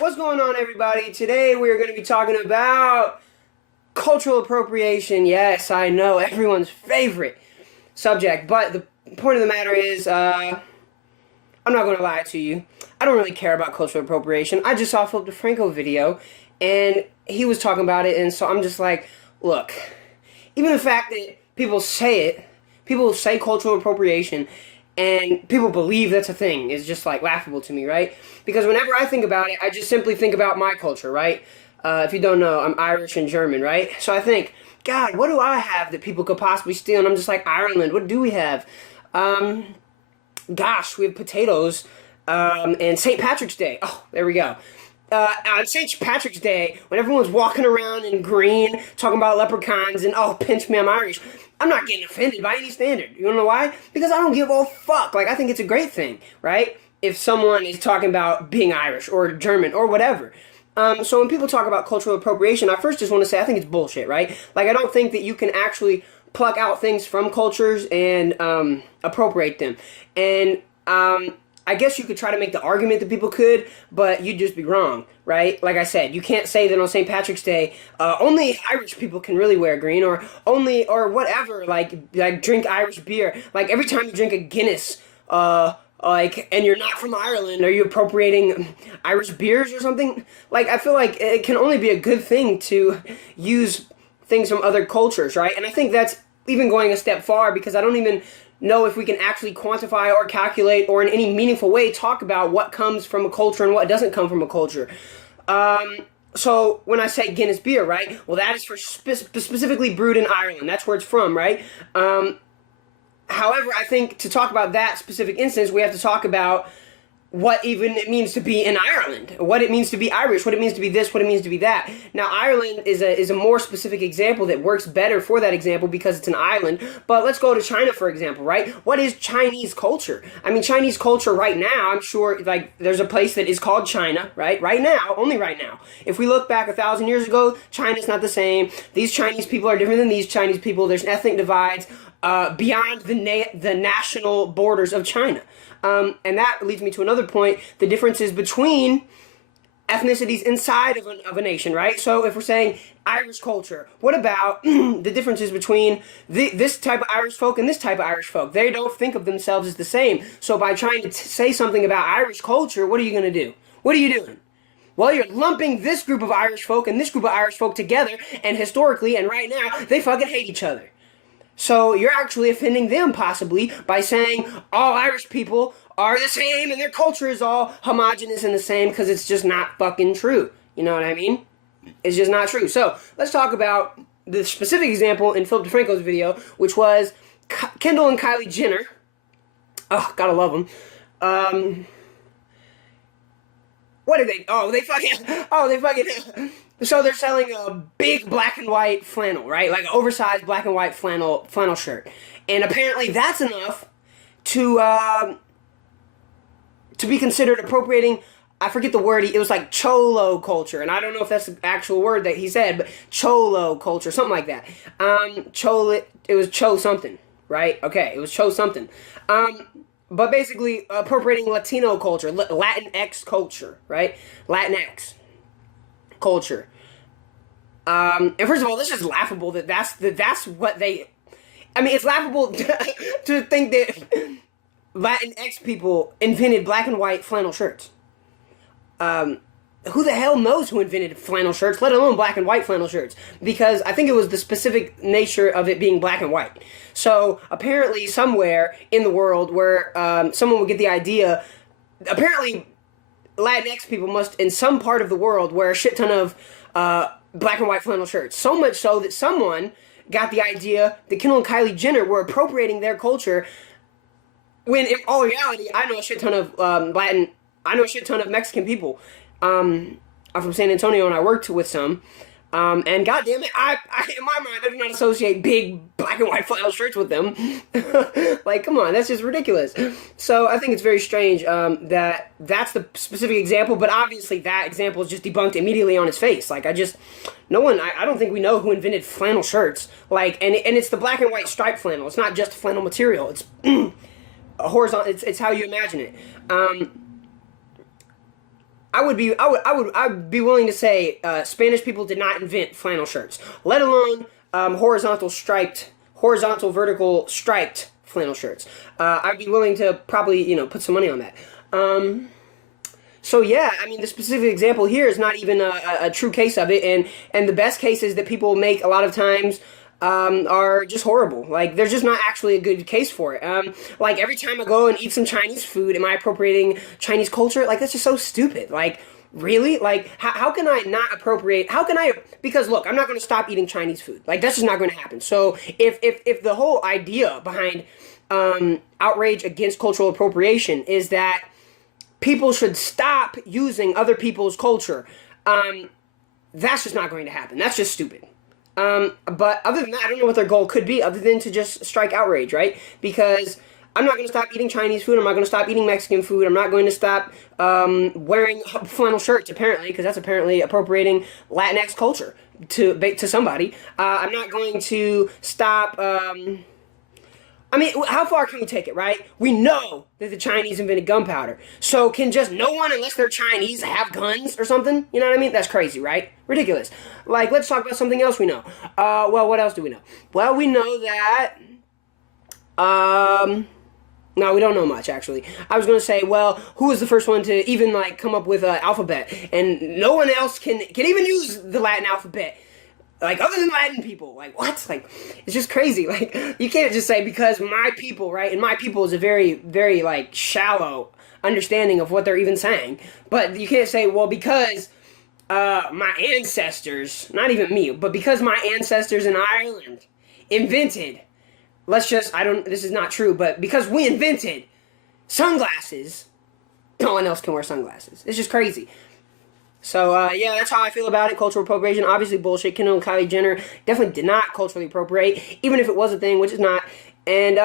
What's going on, everybody? Today we're going to be talking about cultural appropriation. Yes, I know, everyone's favorite subject, but the point of the matter is, I'm not going to lie to you. I don't really care about cultural appropriation. I just saw a Philip DeFranco video, and he was talking about it, and so I'm just like, look, even the fact that people say cultural appropriation, and people believe that's a thing is just like laughable to me, right? Because whenever I think about it, I just simply think about my culture, right? If you don't know, I'm Irish and German, right? So I think, God, what do I have that people could possibly steal? And I'm just like, Ireland, what do we have? Gosh, we have potatoes, and St. Patrick's Day. Oh, there we go. On St. Patrick's Day, when everyone's walking around in green, talking about leprechauns, and oh, pinch me, I'm Irish, I'm not getting offended by any standard. You wanna know why? Because I don't give a fuck. Like, I think it's a great thing, right? If someone is talking about being Irish or German or whatever. So when people talk about cultural appropriation, I first just want to say I think it's bullshit, right? Like, I don't think that you can actually pluck out things from cultures and appropriate them. And I guess you could try to make the argument that people could, but you'd just be wrong, right? Like I said, you can't say that on St. Patrick's Day, only Irish people can really wear green, or whatever, like drink Irish beer. Like, every time you drink a Guinness, and you're not from Ireland, are you appropriating Irish beers or something? Like, I feel like it can only be a good thing to use things from other cultures, right? And I think that's even going a step far, because I don't even know if we can actually quantify or calculate or in any meaningful way talk about what comes from a culture and what doesn't come from a culture. So when I say Guinness beer, right, well, that is for specifically brewed in Ireland. That's where it's from, right? However, I think to talk about that specific instance, we have to talk about what even it means to be in Ireland, what it means to be Irish, what it means to be this, what it means to be that. Now, Ireland is a more specific example that works better for that example because it's an island. But let's go to China, for example, right? What is Chinese culture? I mean, Chinese culture right now, I'm sure, like, there's a place that is called China, right? Right now, only right now. If we look back 1,000 years ago, China's not the same. These Chinese people are different than these Chinese people. There's ethnic divides beyond the national borders of China. And that leads me to another point, the differences between ethnicities inside of a nation, right? So if we're saying Irish culture, what about the differences between this type of Irish folk and this type of Irish folk? They don't think of themselves as the same. So by trying to say something about Irish culture, what are you going to do? What are you doing? Well, you're lumping this group of Irish folk and this group of Irish folk together, and historically and right now, they fucking hate each other. So you're actually offending them, possibly, by saying all Irish people are the same and their culture is all homogenous and the same, because it's just not fucking true. You know what I mean? It's just not true. So let's talk about the specific example in Philip DeFranco's video, which was Kendall and Kylie Jenner. Oh, gotta love them. What did they? They fucking. So they're selling a big black and white flannel, right? Like an oversized black and white flannel shirt. And apparently that's enough to be considered appropriating, I forget the word, it was like cholo culture. And I don't know if that's the actual word that he said, but cholo culture, something like that. It was cho something, right? Okay, it was cho something. But basically appropriating Latino culture, Latinx culture, right? Latinx culture. And first of all, this is laughable that's what they. I mean, it's laughable to think that Latinx people invented black and white flannel shirts. Who the hell knows who invented flannel shirts, let alone black and white flannel shirts? Because I think it was the specific nature of it being black and white. So apparently somewhere in the world where someone would get the idea, apparently Latinx people must, in some part of the world, wear a shit ton of black and white flannel shirts. So much so that someone got the idea that Kendall and Kylie Jenner were appropriating their culture, when in all reality, I know a shit ton of I know a shit ton of Mexican people. I'm from San Antonio and I worked with some. And goddamn it, I in my mind, I do not associate big black and white flannel shirts with them. Like, come on, that's just ridiculous. So I think it's very strange that that's the specific example, but obviously that example is just debunked immediately on its face. Like, I don't think we know who invented flannel shirts. Like, and it's the black and white striped flannel. It's not just flannel material. It's horizontal. It's how you imagine it. I would be willing to say Spanish people did not invent flannel shirts, let alone horizontal vertical striped flannel shirts. I'd be willing to probably put some money on that. So yeah, I mean the specific example here is not even a true case of it, and the best cases that people make a lot of times are just horrible. Like there's just not actually a good case for it. Like every time I go and eat some Chinese food, am I appropriating Chinese culture? Like that's just so stupid. Like really? Like how can I not appropriate? How can I? Because look, I'm not going to stop eating Chinese food. Like that's just not going to happen. So if the whole idea behind outrage against cultural appropriation is that people should stop using other people's culture, that's just not going to happen. That's just stupid. But other than that, I don't know what their goal could be other than to just strike outrage, right? Because I'm not going to stop eating Chinese food. I'm not going to stop eating Mexican food. I'm not going to stop wearing flannel shirts, apparently, because that's apparently appropriating Latinx culture to somebody. I'm not going to stop... I mean, how far can we take it, right? We know that the Chinese invented gunpowder. So can just no one, unless they're Chinese, have guns or something? You know what I mean? That's crazy, right? Ridiculous. Like, let's talk about something else we know. Well, what else do we know? Well, we know that... No, we don't know much, actually. I was going to say, well, who was the first one to even, like, come up with an alphabet? And no one else can even use the Latin alphabet. Like, other than Latin people. Like, what? Like, it's just crazy. Like, you can't just say, because my people, right? And my people is a very, very, like, shallow understanding of what they're even saying. But you can't say, well, because my ancestors, not even me, but because my ancestors in Ireland invented, this is not true, but because we invented sunglasses, no one else can wear sunglasses. It's just crazy. So, yeah, that's how I feel about it. Cultural appropriation, obviously bullshit. Kendall and Kylie Jenner definitely did not culturally appropriate, even if it was a thing, which is not. And,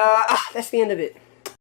that's the end of it.